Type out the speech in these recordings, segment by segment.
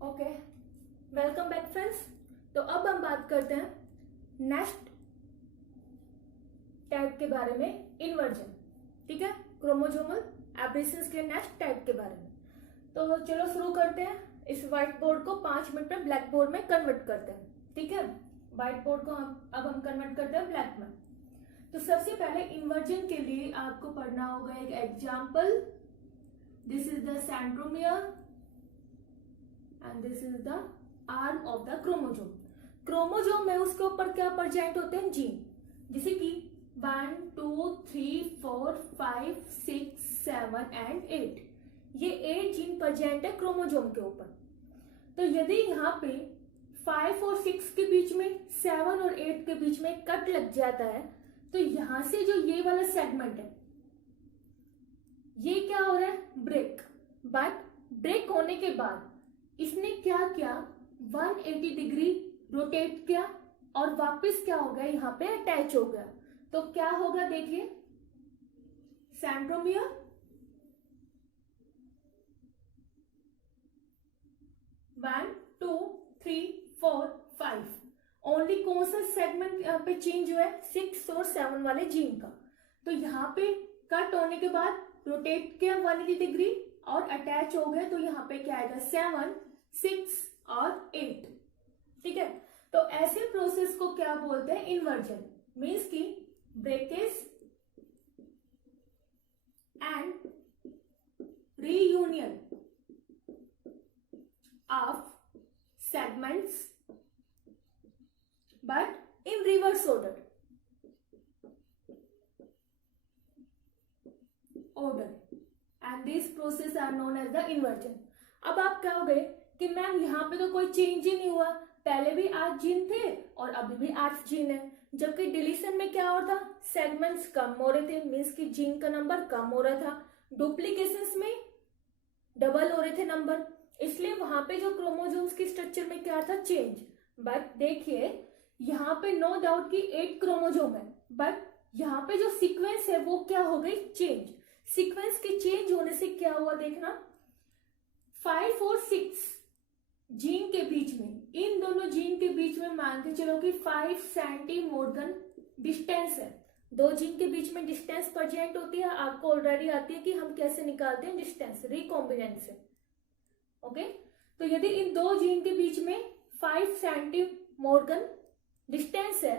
Okay, welcome back friends. तो अब हम बात करते हैं नेक्स्ट टाइप के बारे में, इन्वर्जन। ठीक है, क्रोमोसोमल एब्रेशंस के नेक्स्ट टाइप के बारे में। तो चलो शुरू करते हैं। इस व्हाइट बोर्ड को 5 मिनट में ब्लैक बोर्ड में कन्वर्ट करते हैं। ठीक है, व्हाइट बोर्ड को अब हम कन्वर्ट करते हैं ब्लैक में। तो सबसे पहले इन्वर्जन के लिए आपको पढ़ना होगा एक example. This is the centromere and this is the arm of the chromosome. Chromosome में उसके ऊपर क्या प्रेजेंट होते हैं? जीन। जैसे कि 1 2 3 4 5 6 7 एंड 8, ये 8 जीन प्रेजेंट है क्रोमोसोम के ऊपर। तो यदि यहाँ पे 5 और 6 के बीच में, 7 और 8 के बीच में कट लग जाता है, तो यहां से जो ये वाला सेगमेंट है, ये क्या हो रहा है? ब्रेक। बट ब्रेक होने के बाद इसने क्या किया? 180 डिग्री रोटेट किया और वापस क्या हो गया? यहाँ पे अटैच हो गया। तो क्या होगा देखिए, centromere, one two three four five, only कौन सा सेगमेंट यहाँ पे चेंज हुआ है? 6 और 7 वाले जीन का। तो यहाँ पे कट होने के बाद रोटेट किया 180 डिग्री और अटैच हो गए। तो यहाँ पे क्या आएगा? 7 6 और 8। ठीक है, तो ऐसे प्रोसेस को क्या बोलते हैं? इन्वर्जन। मीन्स की breakage and reunion of segments but in reverse order and these process are known as the inversion। अब आप कहोगे कि मैम यहाँ पे तो कोई चेंज ही नहीं हुआ, पहले भी 8 जीन थे और अभी भी 8 जीन है। जबकि डिलीशन में क्या हो रहा था? सेगमेंट्स कम हो रहे थे, मीन्स की जीन का नंबर कम हो रहा था। डुप्लीकेशंस में डबल हो रहे थे नंबर, इसलिए वहां पे जो क्रोमोसोम्स की स्ट्रक्चर में क्या था? चेंज। बट देखिए यहाँ पे नो डाउट कि 8 क्रोमोसोम है, बट यहाँ पे जो सीक्वेंस है वो क्या हो गई? चेंज। सीक्वेंस के चेंज होने से क्या हुआ देखना, 5 और 6 जीन के बीच में, इन दोनों जीन के बीच में मान के चलो कि 5 सेंटीमोर्गन डिस्टेंस है। 2 जीन के बीच में डिस्टेंस प्रेजेंट होती है, आपको ऑलरेडी आती है कि हम कैसे निकालते हैं डिस्टेंस, रिकॉम्बिनेंट से। ओके, तो यदि इन 2 जीन के बीच में 5 सेंटीमोर्गन डिस्टेंस है,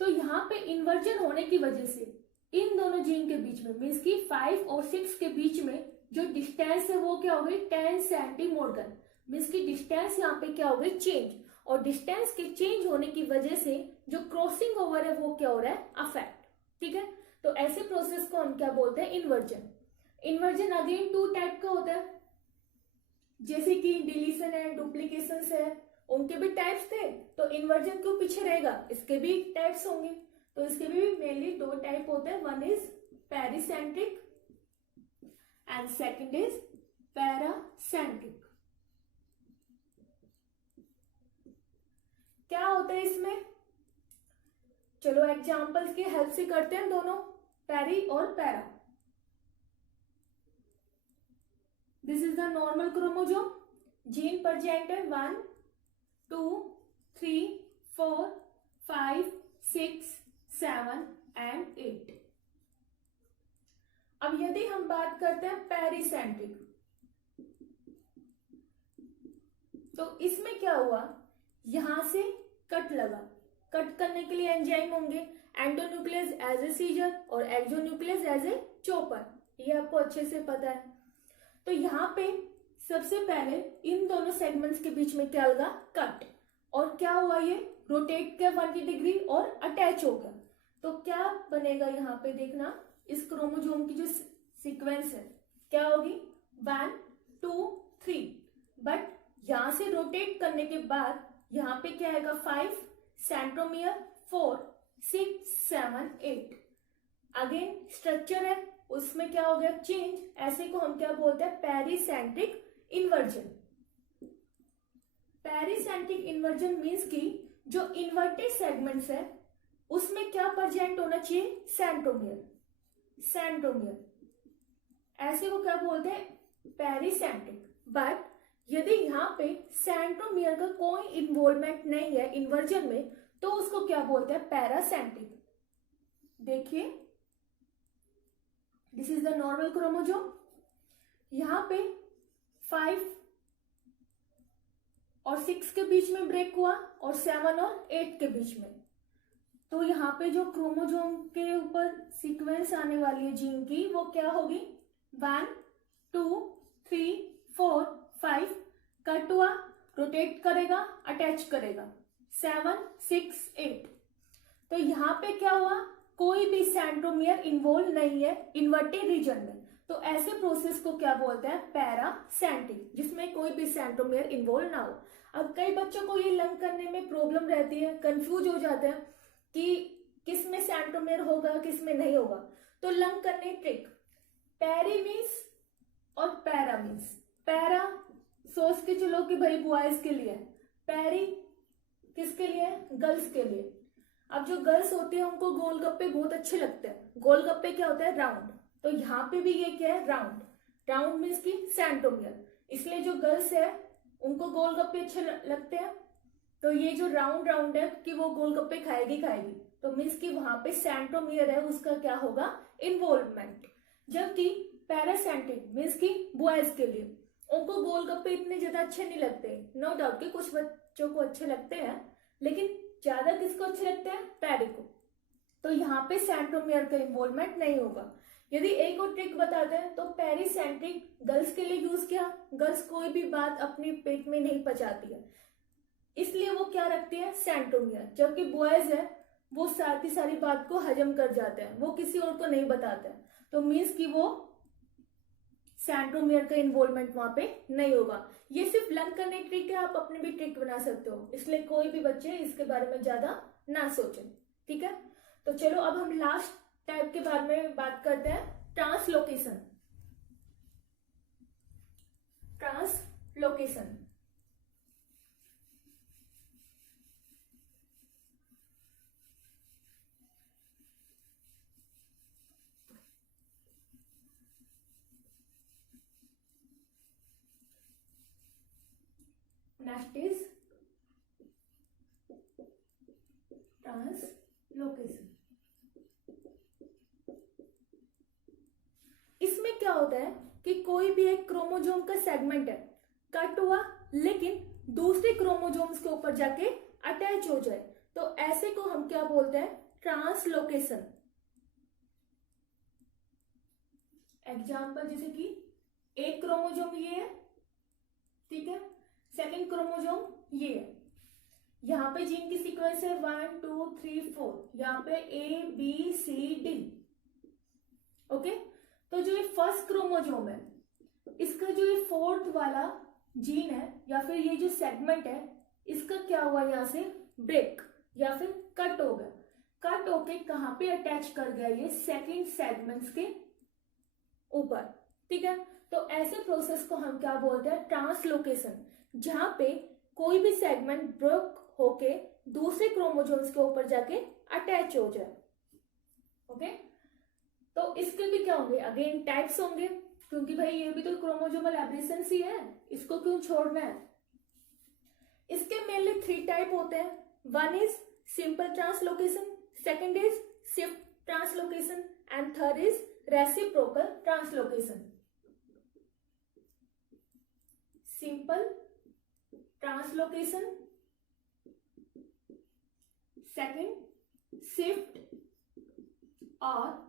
तो यहाँ पे इन्वर्जन होने की वजह से इन दोनों जीन के बीच में, मीन्स की 5 और 6 के बीच में जो डिस्टेंस है वो क्या हो गई? 10 सेंटीमोर्गन। मीन्स की डिस्टेंस यहाँ पे क्या हो गई? चेंज। और डिस्टेंस के चेंज होने की वजह से जो क्रॉसिंग ओवर है वो क्या हो रहा है? अफेक्ट। ठीक है, तो ऐसे प्रोसेस को हम क्या बोलते हैं? इन्वर्जन। इन्वर्जन अगेन 2 टाइप का होता है, जैसे कि डिलीशन है, डुप्लीकेशंस है, उनके भी टाइप्स थे। तो इन्वर्जन क्यों पीछे रहेगा? इसके भी टाइप्स होंगे। तो इसके भी मेनली 2 टाइप होते हैं, one is pericentric and second is paracentric. क्या होता है इसमें? चलो एग्जांपल्स की हेल्प से करते हैं दोनों, पेरी और para. This is the normal chromosome, gene present है 1 2 3 4 5 6 7 एंड 8। अब यदि हम बात करते हैं पेरिसेंट्रिक, तो इसमें क्या हुआ? यहां से कट लगा, कट करने के लिए एंजाइम होंगे, एंडोन्यूक्लियस एज ए सीजर और एक्सोन्यूक्लियस एज ए चॉपर, ये आपको अच्छे से पता है। तो यहाँ पे सबसे पहले इन दोनों सेगमेंट्स के बीच में क्या लगा? कट। और क्या हुआ? ये रोटेट किया 180 डिग्री और अटैच हो गया। तो क्या बनेगा यहाँ पे देखना, इस क्रोमोसोम की जो सीक्वेंस है क्या होगी? 1 2 3। बट यहां से रोटेट करने के बाद यहाँ पे क्या आएगा? 5 सेंट्रोमियर, 4 6 7 8। अगेन स्ट्रक्चर है, उसमें क्या हो गया? चेंज। ऐसे को हम क्या बोलते हैं? पेरिसेंट्रिक इन्वर्जन। पेरिसेंट्रिक इन्वर्जन मीन्स की जो इन्वर्टेड सेगमेंट्स है उसमें क्या प्रेजेंट होना चाहिए? सेंट्रोमियर। सेंट्रोमियर, ऐसे को क्या बोलते हैं? पेरिसेंट्रिक। बट यदि यहाँ पे सेंट्रोमियर का कोई इन्वॉल्वमेंट नहीं है इन्वर्जन में, तो उसको क्या बोलते हैं, पैरासेंटिक। देखिए, this is the normal chromosome. यहाँ पे 5 और 6 के बीच में ब्रेक हुआ और 7 और 8 के बीच में। तो यहाँ पे जो क्रोमोजोम के ऊपर सीक्वेंस आने वाली है जीन की, वो क्या होगी, 1 2 3 4 5, कट हुआ, रोटेट करेगा, अटैच करेगा, 7 6 8। तो यहाँ पे क्या हुआ, कोई भी सेंट्रोमियर इन्वॉल्व नहीं है इन्वर्टेड रीजन में। तो ऐसे प्रोसेस को क्या बोलते हैं, पैरासेंटिक, जिसमें कोई भी सेंट्रोमियर इन्वॉल्व ना हो। अब कई बच्चों को ये लंग करने में प्रॉब्लम रहती है, कंफ्यूज हो जाते हैं कि किस में सेंट्रोमियर होगा, किस में नहीं होगा। तो लंग करने ट्रिक, पैरी मीन्स और पैरा मीन्स। पैरा सोच के चलो कि भाई बॉयज के लिए, पैरी किसके लिए, गर्ल्स के लिए। अब जो गर्ल्स होती है उनको गोलगप्पे बहुत अच्छे लगते हैं। गोलगप्पे क्या होता है, राउंड। तो यहाँ पे भी ये क्या है, राउंड। राउंड मीन्स की सेंट्रोमियर, इसलिए जो गर्ल्स है उनको गोलगप्पे अच्छे लगते हैं। तो ये जो राउंड राउंड है कि वो गोलगप्पे खाएगी खाएगी, तो मीन्स कि वहां पे सेंट्रोमियर है, उसका क्या होगा, इन्वॉल्वमेंट। जबकि पैरासेंटिक मीन्स की बॉयज के लिए उनको गोलगप्पे इतने ज्यादा अच्छे नहीं लगते। नो डाउट कि कुछ बच्चों को अच्छे लगते हैं, लेकिन ज्यादा किसको अच्छे लगते हैं, पैरी को। तो यहाँ पे सेंट्रोमियर का इन्वॉल्वमेंट नहीं होगा। यदि एक और ट्रिक बताते हैं, तो पेरिसेंट्रिक गर्ल्स के लिए यूज किया। गर्ल्स कोई भी बात अपने पेट में नहीं पचाती है, इसलिए वो क्या रखती है, सेंट्रोमियर। जबकि बॉयज है वो सारी बात को हजम कर जाते हैं, वो किसी और को नहीं बताते हैं। तो मीन्स कि वो सेंट्रोमियर का इन्वॉल्वमेंट वहां पे नहीं होगा। ये सिर्फ लर्न करने की ट्रिक है, आप अपने भी ट्रिक बना सकते हो, इसलिए कोई भी बच्चे इसके बारे में ज्यादा ना सोचें, ठीक है। तो चलो अब हम लास्ट टाइप के बारे में बात करते हैं, translocation. Translocation next is translocation. इसमें क्या होता है कि कोई भी एक क्रोमोजोम का सेगमेंट है, कट हुआ, लेकिन दूसरे क्रोमोजोम्स के ऊपर जाके अटैच हो जाए, तो ऐसे को हम क्या बोलते हैं, ट्रांसलोकेशन। एग्जाम्पल जैसे कि एक क्रोमोजोम ये है, ठीक है, सेकंड क्रोमोजोम ये है। यहाँ पे जीन की सीक्वेंस है 1 2 3 4, यहाँ पे ABCD, ओके। तो जो ये फर्स्ट क्रोमोजोम है, इसका जो ये फोर्थ वाला जीन है या फिर ये जो सेगमेंट है, इसका क्या हुआ, यहाँ से ब्रेक या फिर कट हो गया। कट होके कहाँ पे अटैच कर गया, ये सेकंड सेगमेंट्स के ऊपर, ठीक है। तो ऐसे प्रोसेस को हम क्या बोलते हैं, ट्रांसलोकेशन, जहां पे कोई भी सेगमेंट ब्रेक होके दूसरे क्रोमोजोम्स के ऊपर जाके अटैच हो जाए, ओके। तो इसके भी क्या होंगे, अगेन टाइप्स होंगे, क्योंकि भाई ये भी तो क्रोमोजोमल एब्रेशंस ही है, इसको क्यों छोड़ना है। इसके मेनली 3 टाइप होते हैं। One is simple translocation, second is shift translocation and third is reciprocal translocation. Simple translocation, second shift और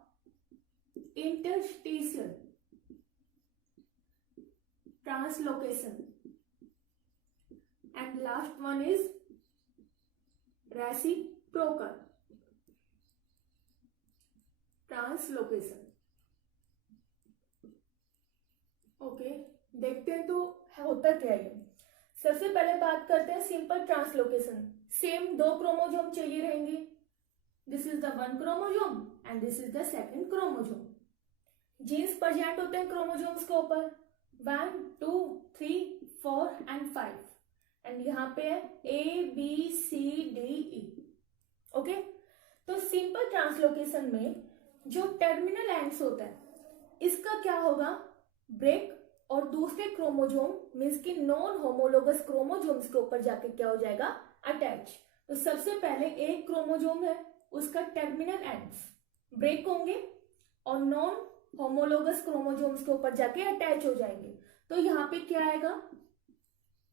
interstitial translocation and last one is reciprocal translocation, okay. देखते हैं तो होता क्या है। सबसे पहले बात करते हैं सिंपल ट्रांसलोकेशन। सेम 2 क्रोमोजोम चाहिए रहेंगे, this is the 1 chromosome and this is the second chromosome. Genes present होते हैं क्रोमोजोम्स के ऊपर 1 2 3 4 एंड 5, एंड यहाँ पे है ABCDE, ओके। तो सिंपल ट्रांसलोकेशन में जो टर्मिनल एंड्स होता है, इसका क्या होगा, ब्रेक और दूसरे क्रोमोजोम मीन्स की नॉन होमोलोगस क्रोमोजोम्स के ऊपर जाके क्या हो जाएगा, अटैच। तो सबसे पहले एक क्रोमोजोम है, उसका टर्मिनल एंड्स ब्रेक होंगे और नॉन होमोलोगस क्रोमोजोम्स के ऊपर जाके अटैच हो जाएंगे। तो यहाँ पे क्या आएगा,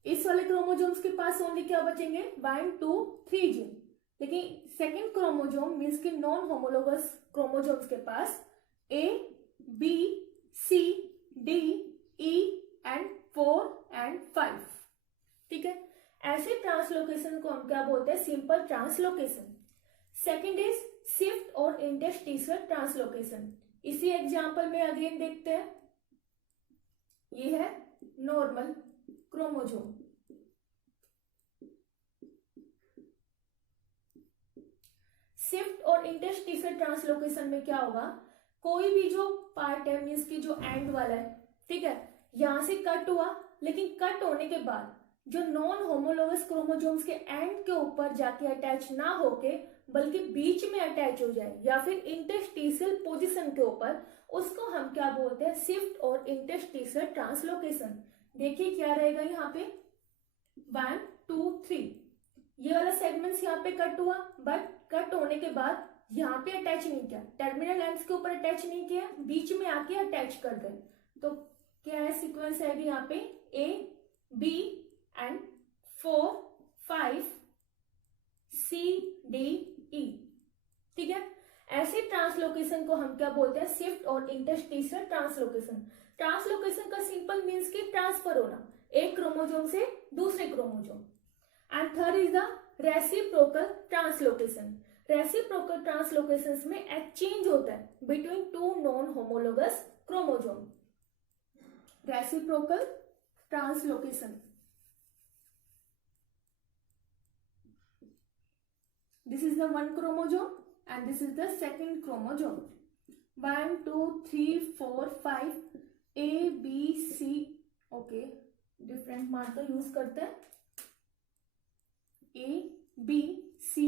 इस वाले क्रोमोजोम्स के पास ओनली क्या बचेंगे, 1 2 3 जीन। लेकिन सेकेंड क्रोमोजोम मीन्स की नॉन होमोलोगस क्रोमोजोम्स के पास A, B, C, D, E and 4 and 5। ठीक है, ऐसे ट्रांसलोकेशन को हम क्या बोलते हैं, simple translocation. Second is shift और इंटरस्टिशियल ट्रांसलोकेशन। इसी एग्जांपल में अगेन देखते हैं, ये है नॉर्मल क्रोमोजोम, शिफ्ट और इंटरस्टिशियल ट्रांसलोकेशन में क्या होगा, कोई भी जो पार्ट है मीन्स की जो एंड वाला है, ठीक है, यहां से कट हुआ, लेकिन कट होने के बाद जो नॉन होमोलोगस क्रोमोजोम्स के एंड के ऊपर जाके अटैच ना होके बल्कि बीच में अटैच हो जाए या फिर इंटरस्टिशियल पोजीशन के ऊपर, उसको हम क्या बोलते हैं, शिफ्ट और इंटरस्टिशियल ट्रांसलोकेशन। देखिए क्या रहेगा यहाँ पे, 1 2 3, ये वाला सेगमेंट्स यहाँ पे कट हुआ, बट कट होने के बाद यहाँ पे अटैच नहीं किया, टर्मिनल एंड्स के ऊपर अटैच नहीं किया, बीच में आके अटैच कर गए। तो क्या है, सीक्वेंस आएगी यहाँ पे A, B and 4 5 C D E। ठीक है, ऐसे ट्रांसलोकेशन को हम क्या बोलते हैं, शिफ्ट और इंटरस्टिशियल ट्रांसलोकेशन। ट्रांसलोकेशन का सिंपल मीन्स की ट्रांसफर होना एक क्रोमोजोम से दूसरे chromosome. And third is the reciprocal translocation. Reciprocal translocations में एक्सचेंज होता है between two non homologous chromosome. Reciprocal translocation, this is the one chromosome and this is the second chromosome। 1 2 3 4 5 A B C, okay different marker use करते हैं, A B C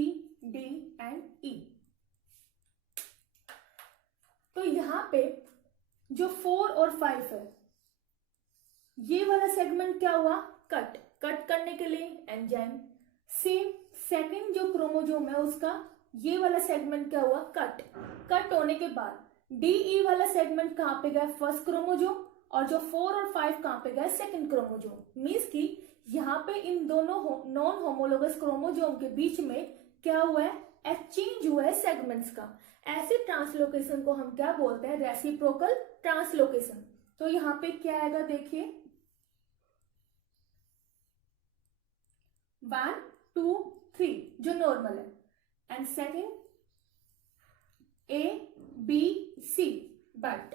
D and E। तो यहां पे जो 4 और 5 है, ये वाला सेगमेंट क्या हुआ, कट करने के लिए एंजाइम। सेम सेकंड जो क्रोमोजोम है उसका ये वाला सेगमेंट क्या हुआ, कट होने के बाद DE वाला सेगमेंट कहां पे गया, फर्स्ट क्रोमोजोम, और जो 4 और 5 कहां पे गया, सेकंड क्रोमोजोम। मीन्स की यहाँ पे इन दोनों नॉन होमोलोगस क्रोमोजोम के बीच में क्या हुआ है, एक्सचेंज हुआ है सेगमेंट्स का। ऐसे ट्रांसलोकेशन को हम क्या बोलते हैं, रेसिप्रोकल ट्रांसलोकेशन। तो यहाँ पे क्या आएगा, देखिए 1 2 3 जो नॉर्मल है, and second A B C, but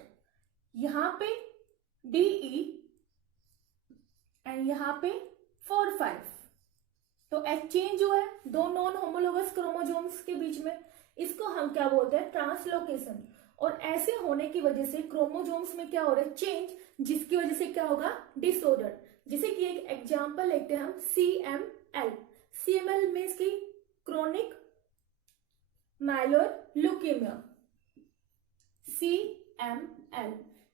यहां पे DE एंड यहां पे 4 5। तो एक्सचेंज हुआ है दो नॉन होमोलोगस क्रोमोजोम्स के बीच में, इसको हम क्या बोलते हैं, ट्रांसलोकेशन। और ऐसे होने की वजह से क्रोमोजोम्स में क्या हो रहा है, चेंज, जिसकी वजह से क्या होगा, डिसऑर्डर। जैसे कि एक एग्जांपल लेते हैं हम, CML। CML मीन्स की क्रोनिक माइलोइड ल्यूकेमिया। CML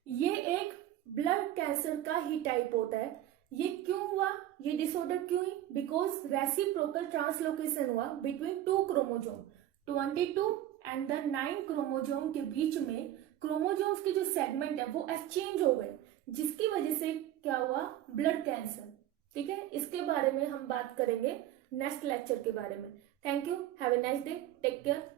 ये एक ब्लड कैंसर का ही टाइप होता है। ये क्यों हुआ, ये डिसऑर्डर क्यों हुई, बिकॉज रेसिप्रोकल ट्रांसलोकेशन हुआ between two chromosome, 22 and the 9 chromosome के बीच में क्रोमोजोम्स के जो सेगमेंट है वो एक्सचेंज हो गए, जिसकी वजह से क्या हुआ, ब्लड कैंसर। ठीक है, इसके बारे में हम बात करेंगे नेक्स्ट लेक्चर के बारे में। Thank you, have a nice day, take care.